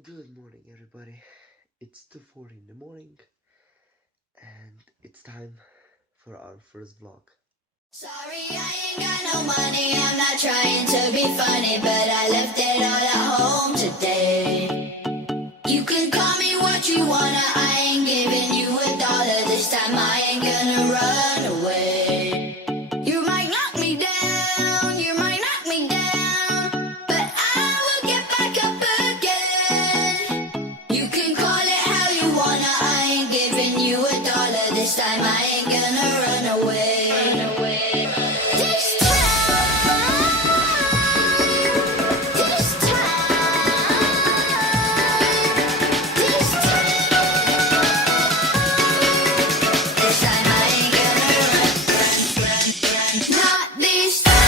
Good morning, everybody. It's 2:40 in the morning, and it's time for our first vlog. Sorry, I ain't got no money. I'm not trying to be funny, but I left it all at home today. You can call me what you wanna. I ain't giving you $1 this time. I ain't gonna run away. You might knock me down, you might knock me down, but I will get back up again. You can call it how you wanna. I ain't giving you $1 this time. I ain't gonna run away. This time, this time, this time I ain't gonna run. Not this time.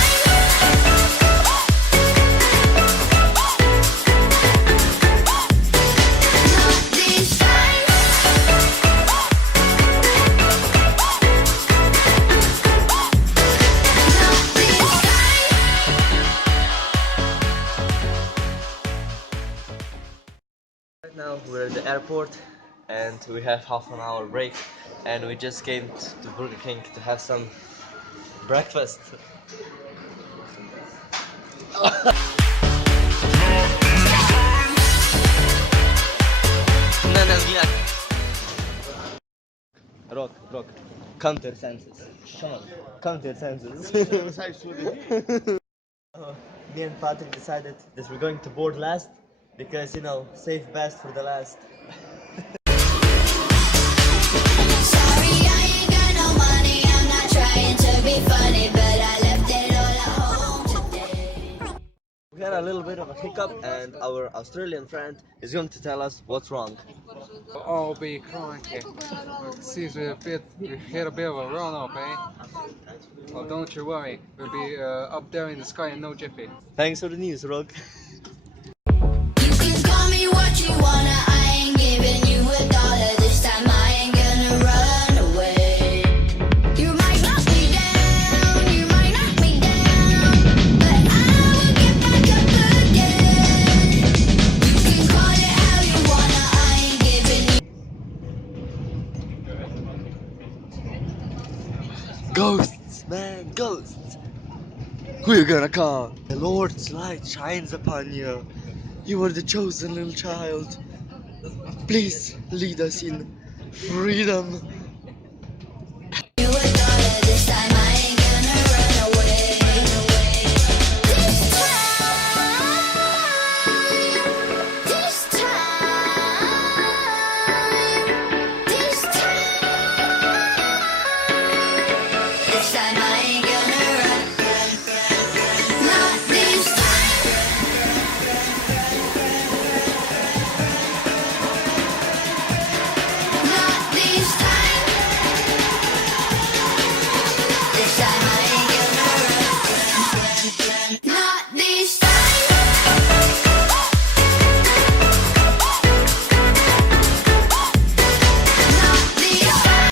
Not this time. Not this Right now, we're at the airport, and we have half an hour break, and we just came to Burger King to have some breakfast. Rock. Counter senses. Counter senses. Me and Patrick decided that we're going to board last because, save best for the last. Sorry, I ain't got no money. I'm not trying to be funny, but I left it all at home today. We had a little bit of a hiccup, and our Australian friend is going to tell us what's wrong. Oh, be crikey. Seems we hit a bit of a run-up, eh? Well, don't you worry. We'll be up there in the sky in no jiffy. Thanks for the news, Rog. You can call me what you wanna. I ain't giving you $1 this time. I ain't gonna run away. You might knock me down, you might knock me down, but I will get back up again. You can call it how you wanna. I ain't giving you. Ghosts, man, ghosts. Who you gonna call? The Lord's light shines upon you. You are the chosen little child. Please lead us in freedom. You $1 this time. I ain't gonna run away. This time, this time, this time I ain't gonna run. Not this time. Not this time. This time I ain't gonna run. Not